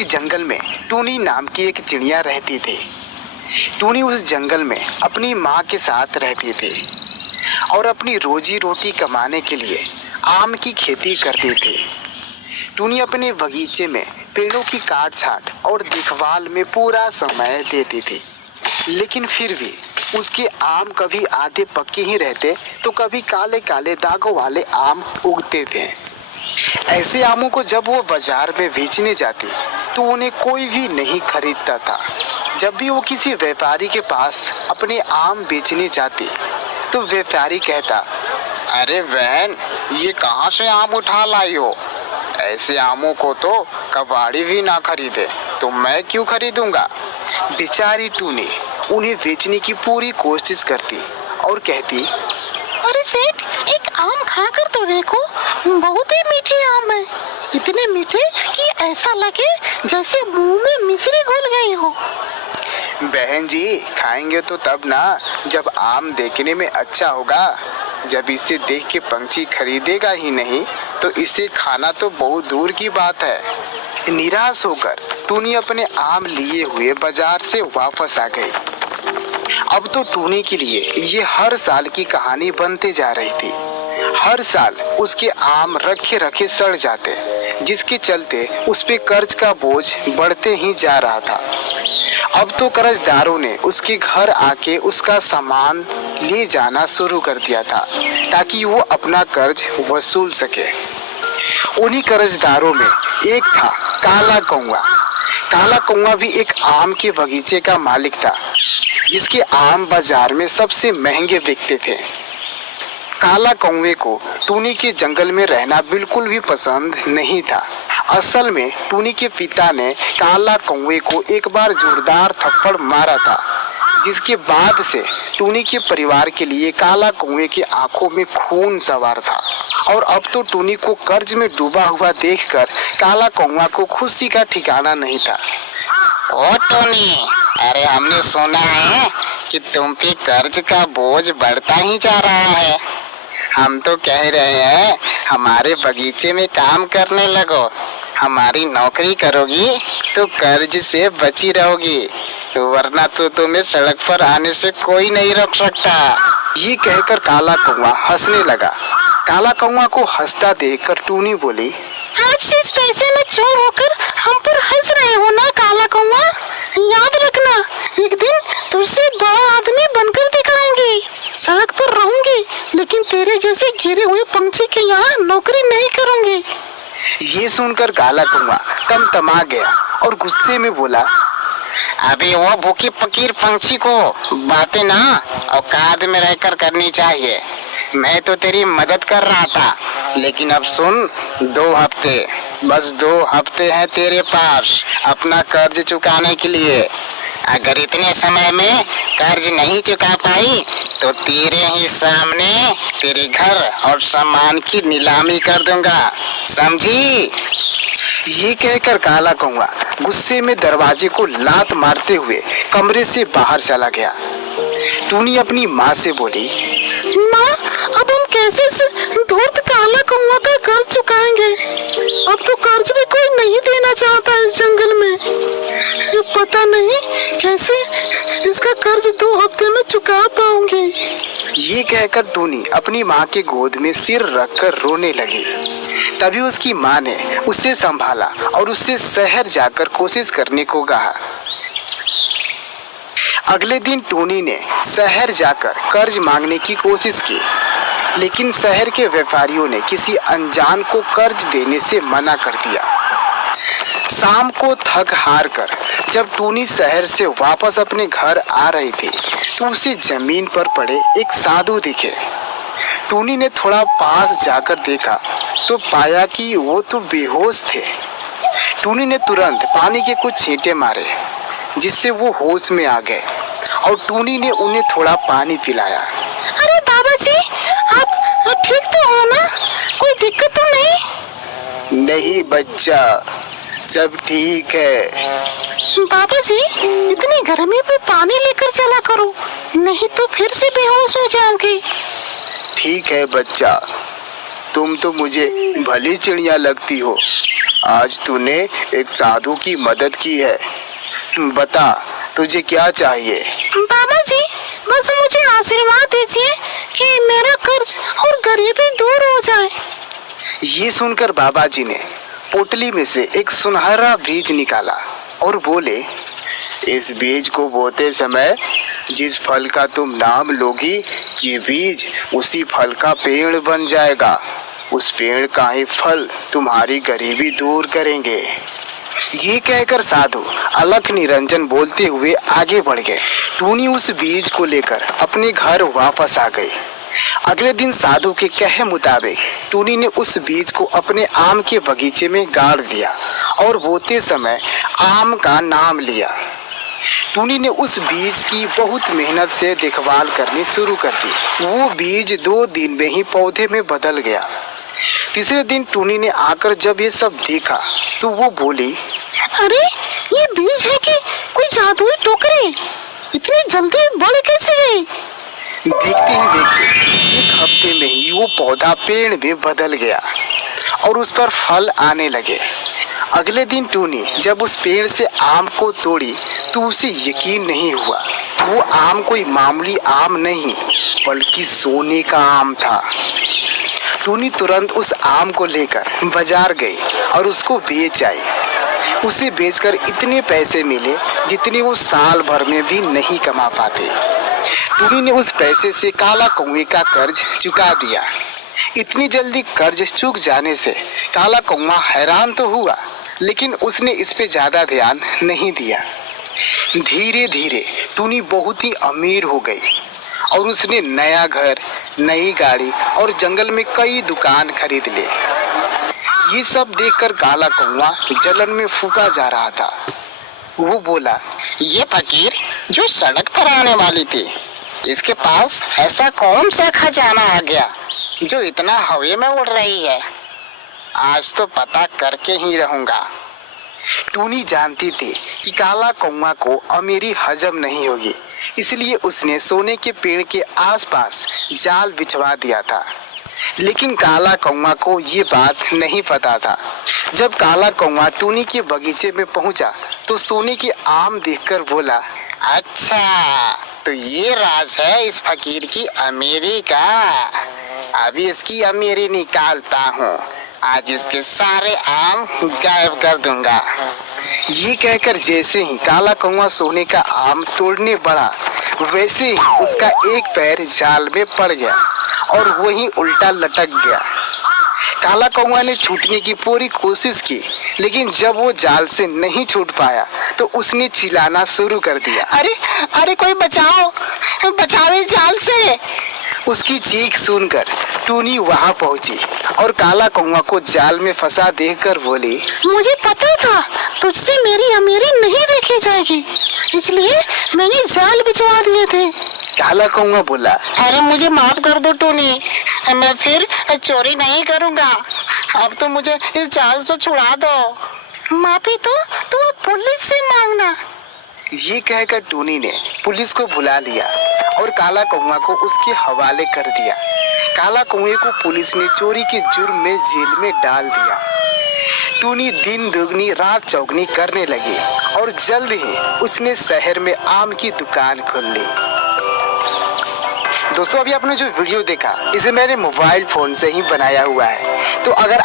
एक जंगल में टूनी नाम की एक चिड़िया रहती थी। टूनी उस जंगल में अपनी माँ के साथ रहती थी और अपनी रोजी रोटी कमाने के लिए आम की खेती करती थी। टूनी अपने बगीचे में पेड़ों की काट छाट और देखभाल में पूरा समय देती थी, लेकिन फिर भी उसके आम कभी आधे पक्के ही रहते तो कभी काले काले दागों वाले आम उगते थे। ऐसे आमों को जब वो बाजार में बेचने जाती तो उन्हें कोई भी नहीं खरीदता था। जब भी वो किसी व्यापारी के पास अपने आम बेचने जाती तो व्यापारी कहता, अरे बहन, ये कहाँ से आम उठा लाई हो? ऐसे आमों को तो कबाड़ी भी ना खरीदे तो मैं क्यों खरीदूंगा। बेचारी टूनी उन्हें बेचने की पूरी कोशिश करती और कहती, अरे सेठ, एक आम खाकर तो देखो, बहुत ही मीठे आम है, इतने मीठे कि ऐसा लगे जैसे मुंह में मिश्री घुल गई हो। बहन जी, खाएंगे तो तब ना जब आम देखने में अच्छा होगा। जब इसे देख के पंछी खरीदेगा ही नहीं तो इसे खाना तो बहुत दूर की बात है। निराश होकर टूनी अपने आम लिए हुए बाजार से वापस आ गई। अब तो टूनी के लिए ये हर साल की कहानी बनते जा रही थी। हर साल उसके आम रखे रखे सड़ जाते, जिसके चलते उस पे कर्ज का बोझ बढ़ते ही जा रहा था। अब तो कर्जदारों ने उसके घर आके उसका सामान ले जाना शुरू कर दिया था ताकि वो अपना कर्ज वसूल सके। उन्हीं कर्जदारों में एक था काला कौवा। काला कौवा भी एक आम के बगीचे का मालिक था, जिसके आम बाजार में सबसे महंगे बिकते थे। काला कौवे को टूनी के जंगल में रहना बिल्कुल भी पसंद नहीं था। असल में टूनी के पिता ने काला कौवे को एक बार जोरदार थप्पड़ मारा था, जिसके बाद से टूनी के परिवार के लिए काला कौवे की आंखों में खून सवार था। और अब तो टूनी को कर्ज में डूबा हुआ देखकर काला कौवा को खुशी का ठिकाना नहीं था। ओ टोनी, अरे हमने सुना है कि तुम पे कर्ज का बोझ बढ़ता ही जा रहा है। हम तो कह रहे हैं हमारे बगीचे में काम करने लगो। हमारी नौकरी करोगी तो कर्ज से बची रहोगी, वरना तो तुम्हें सड़क पर आने से कोई नहीं रोक सकता। ये कहकर काला कौवा हंसने लगा। काला कौवा को हंसता देखकर टूनी बोली, आज इस पैसे में चोर होकर हम पर हंस रहे हो ना काला कौवा? याद रखना, एक दिन तुझसे बड़ा आदमी बनकर दिखाऊंगी। सड़क पर रहूंगी, लेकिन तेरे जैसे गिरे हुए पंछी के यहाँ नौकरी नहीं करूंगी। ये सुनकर काला कौवा तमा गया और गुस्से में बोला, अभी वो भूखी फकीर पंछी को बातें ना औकात में रहकर करनी चाहिए। मैं तो तेरी मदद कर रहा था, लेकिन अब सुन, 2 हफ्ते, बस 2 हफ्ते हैं तेरे पास अपना कर्ज चुकाने के लिए। अगर इतने समय में कर्ज नहीं चुका पाई तो तेरे ही सामने तेरे घर और सामान की नीलामी कर दूंगा, समझी? ये कहकर काला कौवा गुस्से में दरवाजे को लात मारते हुए कमरे से बाहर चला गया। टूनी अपनी माँ से बोली, माँ, अब हम कैसे धूर्त काला कौवा का कर्ज चुकाएंगे? अब तो कर्ज भी कोई नहीं देना चाहता इस जंगल में। जो पता नहीं कैसे इसका कर्ज 2 हफ्ते में चुका पाऊंगी। ये कहकर टूनी अपनी माँ के गोद में सिर रखकर रोने लगी। तभी उसकी माँ ने उसे संभाला और उससे शहर जाकर कोशिश करने को कहा। अगले दिन टूनी ने शहर जाकर कर्ज मांगने की कोशिश की, लेकिन शहर के व्यापारियों ने किसी अनजान को कर्ज देने से मना कर दिया। शाम को थक हार कर जब टूनी शहर से वापस अपने घर आ रही थी तो उसे जमीन पर पड़े एक साधु दिखे। टूनी ने थोड़ा पास जाकर देखा तो पाया कि वो तो बेहोश थे। टूनी ने तुरंत पानी के कुछ छींटे मारे, जिससे वो होश में आ गए और टूनी ने उन्हें थोड़ा पानी पिलाया। अरे बाबा जी, आप ठीक तो हो ना? कोई दिक्कत तो नहीं? नहीं बच्चा, सब ठीक है। बाबा जी, इतनी गर्मी में पानी लेकर चला करो, नहीं तो फिर से बेहोश हो जाओगे। ठीक है बच्चा, तुम तो मुझे भली चिड़िया लगती हो, आज तूने एक साधु की मदद की है। बता तुझे क्या चाहिए। बाबा जी, बस मुझे आशीर्वाद दीजिए कि मेरा कर्ज और गरीबी दूर हो जाए। ये सुनकर बाबा जी ने पोटली में से एक सुनहरा बीज निकाला और बोले, इस बीज को बोते समय जिस फल का तुम नाम लोगी, ये बीज उसी फल का पेड़ बन जाएगा। उस पेड़ का ही फल तुम्हारी गरीबी दूर करेंगे। ये कहकर साधु अलख निरंजन बोलते हुए आगे बढ़ गए। टूनी उस बीज को लेकर अपने घर वापस आ गई। अगले दिन साधु के कहे मुताबिक टूनी ने उस बीज को अपने आम के बगीचे में गाड़ दिया और बोते समय आम का नाम लिया। टूनी ने उस बीज की बहुत मेहनत से देखभाल करनी शुरू कर दी। वो बीज 2 दिन में ही पौधे में बदल गया। तीसरे दिन टूनी ने आकर जब ये सब देखा तो वो बोली, अरे ये बीज है कि कोई जादुई टोकरी? इतनी जल्दी बढ़ कैसे गई? देखते ही देखते 1 हफ्ते में ही वो पौधा पेड़ में बदल गया और उस पर फल आने लगे। अगले दिन टूनी जब उस पेड़ से आम को तोड़ी तो उसे यकीन नहीं हुआ। वो आम कोई मामूली आम नहीं बल्कि सोने का आम था। टूनी तुरंत उस आम को लेकर बाजार गई और उसको बेच आई। उसे बेचकर इतने पैसे मिले जितने वो साल भर में भी नहीं कमा पाते। टूनी ने उस पैसे से काला कौवे का कर्ज चुका दिया। इतनी जल्दी कर्ज चुक जाने से काला कौवा हैरान तो हुआ, लेकिन उसने इस पे ज्यादा ध्यान नहीं दिया। धीरे धीरे टूनी बहुत ही अमीर हो गई और उसने नया घर, नई गाड़ी और जंगल में कई दुकान खरीद ले। ये सब देखकर काला कौवा जलन में फूका जा रहा था। वो बोला, ये फकीर जो सड़क पर आने वाली थी, इसके पास ऐसा कौन सा खजाना आ गया जो इतना हवा में उड़ रही है? आज तो पता करके ही रहूंगा। टूनी जानती थी कि काला कौवा को अमीरी हजम नहीं होगी, इसलिए उसने सोने के पेड़ के आसपास जाल बिछवा दिया था। लेकिन काला कौवा को ये बात नहीं पता था। जब काला कौवा टूनी के बगीचे में पहुंचा तो सोने के आम देखकर बोला, अच्छा तो ये राज है इस फकीर की अमीरी का। अभी इसकी अमीरी निकालता हूँ। आज इसके सारे आम गायब कर दूंगा। ये कहकर जैसे ही काला कौवा सोने का आम तोड़ने बढ़ा, वैसे ही उसका एक पैर जाल में पड़ गया और वहीं उल्टा लटक गया। काला कौवा ने छूटने की पूरी कोशिश की, लेकिन जब वो जाल से नहीं छूट पाया तो उसने चिल्लाना शुरू कर दिया, अरे अरे कोई बचाओ, बचाओ इस जाल से। उसकी चीख सुनकर टूनी वहां पहुंची और काला कौवा को जाल में फंसा देखकर बोली, मुझे पता था तुझसे मेरी अमीरी नहीं देखी जाएगी, इसलिए मैंने जाल बिछवा दिए थे। काला कौवा बोला, अरे मुझे माफ कर दो टूनी, मैं फिर चोरी नहीं करूंगा। अब तो मुझे इस जाल से छुड़ा दो। माफी तो तुम पुलिस से मांगना। ये कहकर टूनी ने पुलिस को बुला लिया और काला कौवा को उसके हवाले कर दिया। काला कौवे को पुलिस ने चोरी के जुर्म में जेल में डाल दिया। टूनी दिन दुगनी रात चौगनी करने लगी और जल्द ही उसने शहर में आम की दुकान खोल ली। दोस्तों, अभी आपने जो वीडियो देखा इसे मैंने मोबाइल फोन से ही बनाया हुआ है, तो अगर